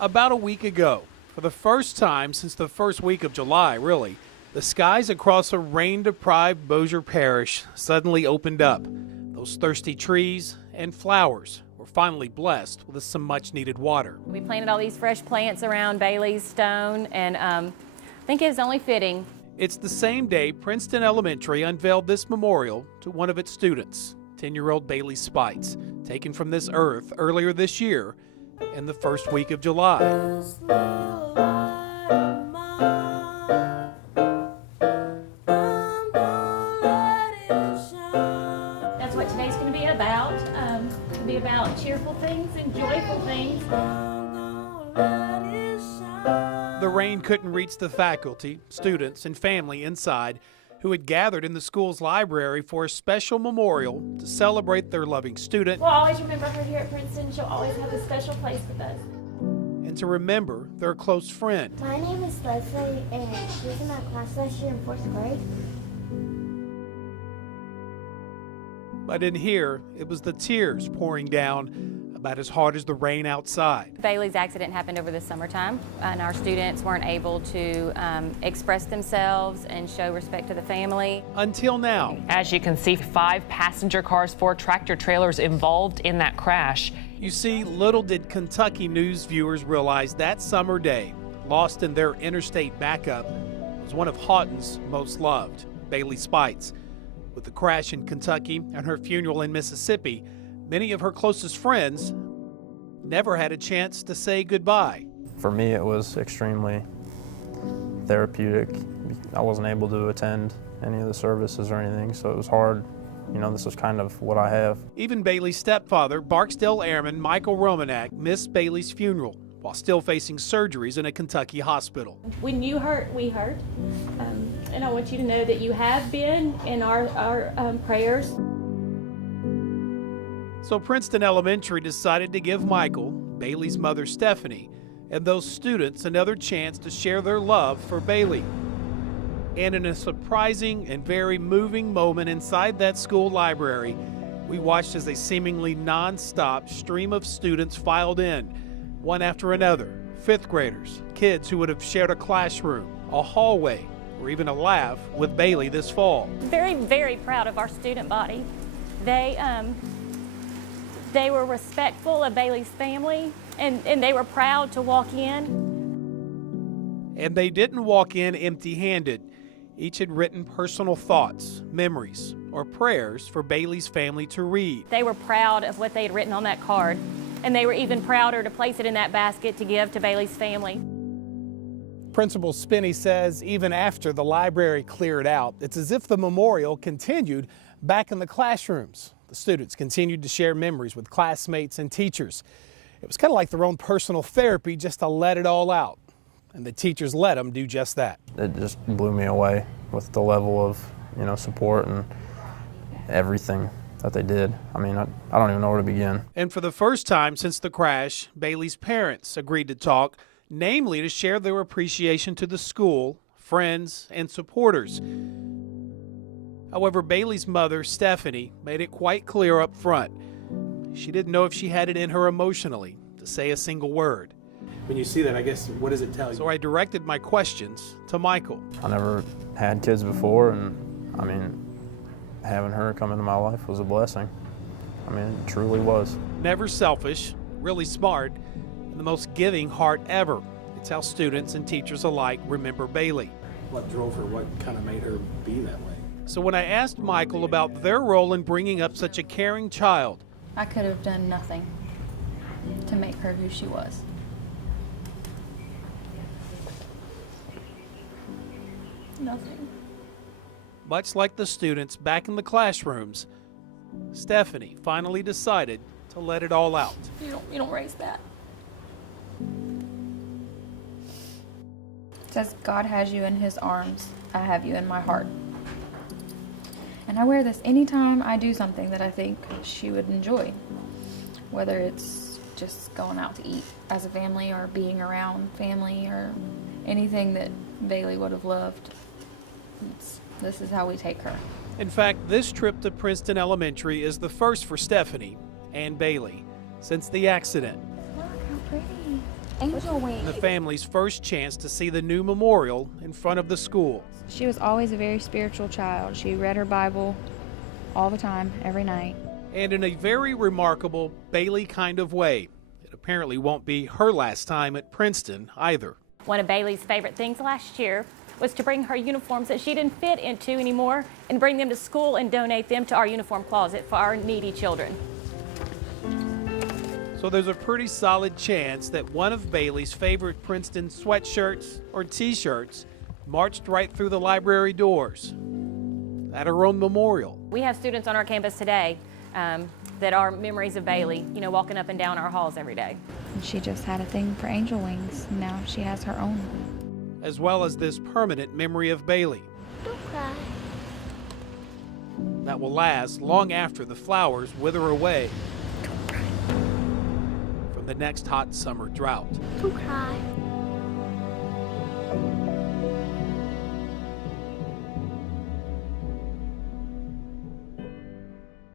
About a week ago, for the first time since the first week of July, really, the skies across a rain-deprived Bossier parish suddenly opened up. Those thirsty trees and flowers were finally blessed with some much-needed water. We planted all these fresh plants around Bailey's stone, and I think it was only fitting. It's the same day Princeton Elementary unveiled this memorial to one of its students, 10-year-old Bailey Spites, taken from this earth earlier this year in the first week of July. That's what today's going to be about. It's going to be about cheerful things and joyful things. The rain couldn't reach the faculty, students, and family inside who had gathered in the school's library for a special memorial to celebrate their loving student. We'll always remember her here at Princeton. She'll always have a special place with us. And to remember their close friend. My name is Leslie, and she was in my class last year in 4th grade. But in here, it was the tears pouring down about as hard as the rain outside. Bailey's accident happened over the summertime, and our students weren't able to express themselves and show respect to the family. Until now. As you can see, 5 passenger cars, 4 tractor trailers involved in that crash. You see, little did Kentucky news viewers realize that summer day, lost in their interstate backup, was one of Houghton's most loved, Bailey Spites. With the crash in Kentucky and her funeral in Mississippi, many of her closest friends never had a chance to say goodbye. For me, it was extremely therapeutic. I wasn't able to attend any of the services or anything, so it was hard. You know, this was kind of what I have. Even Bailey's stepfather, Barksdale airman Michael Romanak, missed Bailey's funeral while still facing surgeries in a Kentucky hospital. When you hurt, we hurt. And I want you to know that you have been in our prayers. So Princeton Elementary decided to give Michael, Bailey's mother Stephanie, and those students another chance to share their love for Bailey. And in a surprising and very moving moment inside that school library, we watched as a seemingly non-stop stream of students filed in, one after another, 5th graders, kids who would have shared a classroom, a hallway, or even a laugh with Bailey this fall. Very, very proud of our student body. They were respectful of Bailey's family, and they were proud to walk in. And they didn't walk in empty-handed. Each had written personal thoughts, memories, or prayers for Bailey's family to read. They were proud of what they had written on that card, and they were even prouder to place it in that basket to give to Bailey's family. Principal Spinney says even after the library cleared out, it's as if the memorial continued back in the classrooms. The students continued to share memories with classmates and teachers. It was kind of like their own personal therapy just to let it all out. And the teachers let them do just that. It just blew me away with the level of, support and everything that they did. I mean, I don't even know where to begin. And for the first time since the crash, Bailey's parents agreed to talk, namely to share their appreciation to the school, friends, and supporters. However, Bailey's mother, Stephanie, made it quite clear up front. She didn't know if she had it in her emotionally to say a single word. When you see that, I guess, what does it tell you? So I directed my questions to Michael. I never had kids before, and I mean, having her come into my life was a blessing. I mean, it truly was. Never selfish, really smart, and the most giving heart ever. It's how students and teachers alike remember Bailey. What drove her? What kind of made her be that way? So when I asked Michael about their role in bringing up such a caring child, I could have done nothing to make her who she was. Nothing. much like the students back in the classrooms, Stephanie finally decided to let it all out. You don't raise that. It says, God has you in his arms. I have you in my heart. And I wear this anytime I do something that I think she would enjoy. Whether it's just going out to eat as a family or being around family or anything that Bailey would have loved. This is how we take her. In fact, this trip to Princeton Elementary is the first for Stephanie and Bailey since the accident. Look how pretty. Angel Wing. The family's first chance to see the new memorial in front of the school. She was always a very spiritual child. She read her Bible all the time, every night. And in a very remarkable Bailey kind of way. It apparently won't be her last time at Princeton either. One of Bailey's favorite things last year was to bring her uniforms that she didn't fit into anymore and bring them to school and donate them to our uniform closet for our needy children. So there's a pretty solid chance that one of Bailey's favorite Princeton sweatshirts or t-shirts marched right through the library doors at her own memorial. We have students on our campus today that are memories of Bailey, you know, walking up and down our halls every day. And she just had a thing for angel wings. Now she has her own. As well as this permanent memory of Bailey Don't cry. that will last long after the flowers wither away from the next hot summer drought. Don't cry.